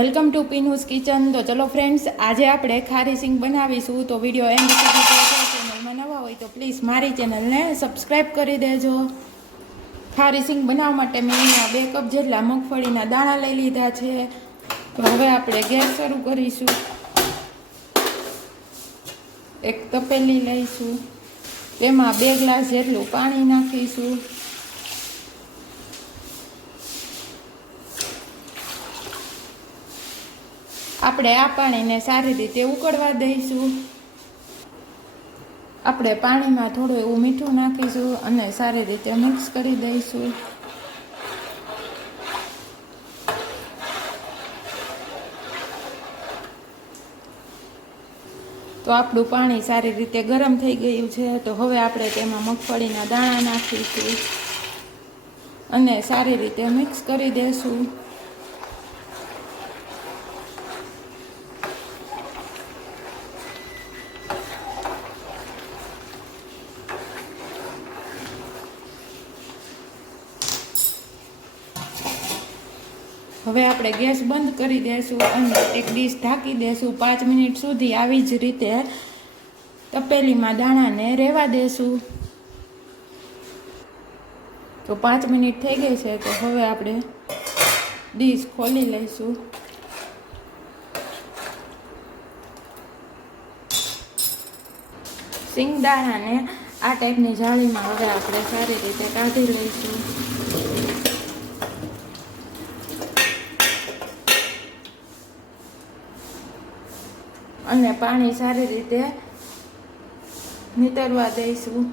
Welcome to પીનુસ kitchen. તો ચલો friends આજે આપણે ખારી સિંગ બનાવીશું. તો વીડિયો એન્ડ સુધી ચેનલમાં નવા હોય તો પ્લીઝ મારી ચેનલને સબસ્ક્રાઈબ કરી દેજો. ખારી સિંગ બનાવવા માટે મેં અહીંયા બે કપ જેટલા મગફળીના દાણા લઈ લીધા છે. તો હવે આપણે ગેસ શરૂ કરીશું. એક તપેલી લઈશું. તેમાં બે ગ્લાસ જેટલું પાણી નાખીશું. આપણે આ પાણીને સારી રીતે ઉકળવા દઈશું. આપણે પાણીમાં થોડું એવું મીઠું નાખીશું અને સારી રીતે મિક્સ કરી દઈશું. તો આપણું પાણી સારી રીતે ગરમ થઈ ગયું છે, તો હવે આપણે તેમાં મગફળીના દાણા નાખીશું. અને સારી રીતે મિક્સ કરી દઈશું હવે આપણે ગેસ બંધ કરી દઈશું અને એક ડીશ ઢાંકી દઈશું પાંચ મિનિટ સુધી આવી જ રીતે તપેલીમાં દાણાને રહેવા દેશું. તો પાંચ મિનિટ થઈ ગઈ છે, તો હવે આપણે ડીશ ખોલી લઈશું. સિંગદાણાને આ ટાઈપની જાળીમાં હવે આપણે સારી રીતે કાઢી લઈશું. અને પાણી સારી રીતે નીતરવા દઈશું.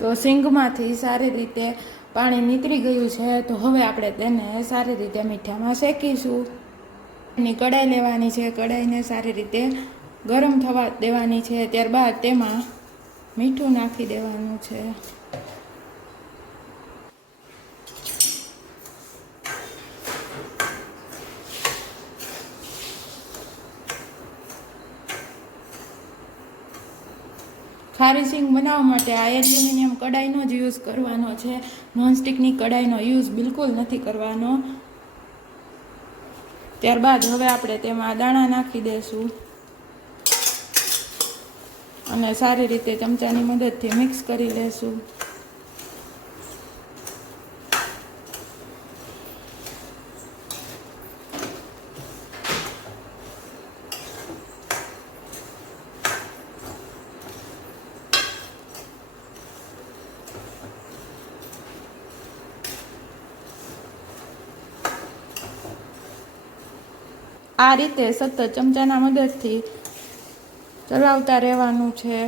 તો સિંગમાંથી સારી રીતે પાણી નીતરી ગયું છે, તો હવે આપણે તેને સારી રીતે મીઠામાં શેકીશું. એની કડાઈ લેવાની છે કડાઈને સારી રીતે ગરમ થવા દેવાની છે, ત્યારબાદ તેમાં મીઠું નાખી દેવાનું છે. ખારી સિંગ બનાવવા માટે આ એલ્યુમિનિયમ કડાઈનો જ યુઝ કરવાનો છે. નોનસ્ટિકની કડાઈનો યુઝ બિલકુલ નથી કરવાનો. ત્યારબાદ હવે આપણે તેમાં દાણા નાખી દઈશું અને સારી રીતે ચમચાની મદદથી મિક્સ કરી લેશું. આ રીતે સતત ચમચાના મદદથી ચલાવતા રહેવાનું છે.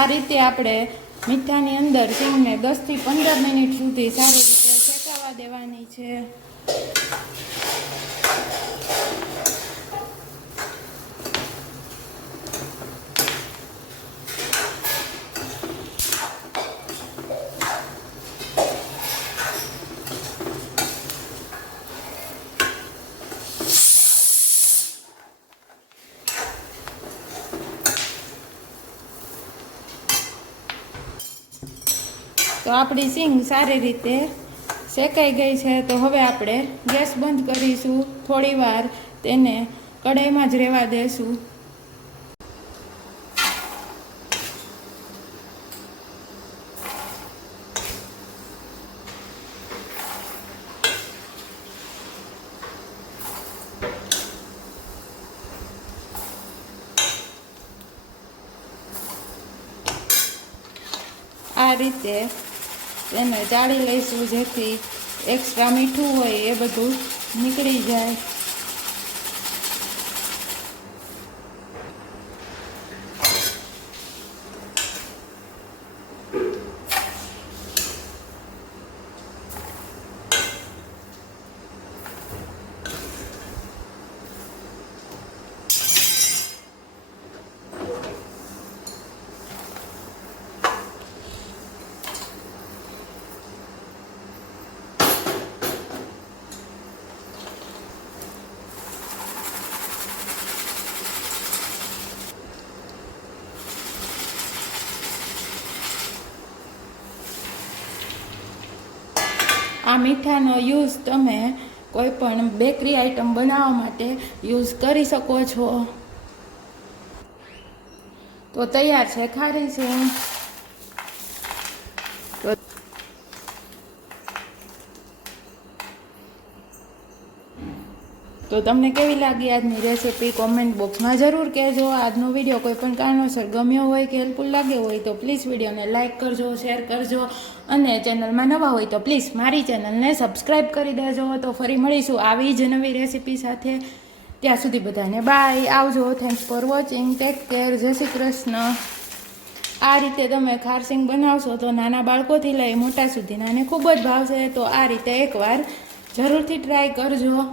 આ રીતે આપણે મીઠાની અંદર સિંગને દસથી પંદર મિનિટ સુધી સારી રીતે શેકાવા દેવાની છે. તો આપણી સિંગ સારી રીતે શેકાઈ ગઈ છે. તો હવે આપણે ગેસ બંધ કરીશું. થોડી વાર તેને કઢાઈમાં જ રહેવા દેશું. આ રીતે તેને ચાળી લઈશું જેથી એક્સ્ટ્રા મીઠું હોય એ બધું નીકળી જાય. આ મીઠાનો યુઝ તમે કોઈ પણ બેકરી આઈટમ બનાવવા માટે યુઝ કરી શકો છો. તો તૈયાર છે, ખારી છે. તો તમને કેવી લાગી આજની રેસીપી કોમેન્ટ બોક્સમાં જરૂર કહેજો. આજનો વીડિયો કોઈ પણ કારણોસર ગમ્યો હોય કે હેલ્પફુલ લાગ્યો હોય તો પ્લીઝ વિડીયોને લાઇક કરજો શેર કરજો અને ચેનલમાં નવા હોય તો પ્લીઝ મારી ચેનલને સબસ્ક્રાઈબ કરી દેજો. તો ફરી મળીશું આવી જ નવી રેસીપી સાથે. ત્યાં સુધી બધાને બાય આવજો. Thanks for watching take care જય શ્રી કૃષ્ણ. આ રીતે તમે ખારસિંગ બનાવશો તો નાના બાળકોથી લઈ મોટા સુધીનાને ખૂબ જ ભાવશે. તો આ રીતે એકવાર જરૂરથી ટ્રાય કરજો.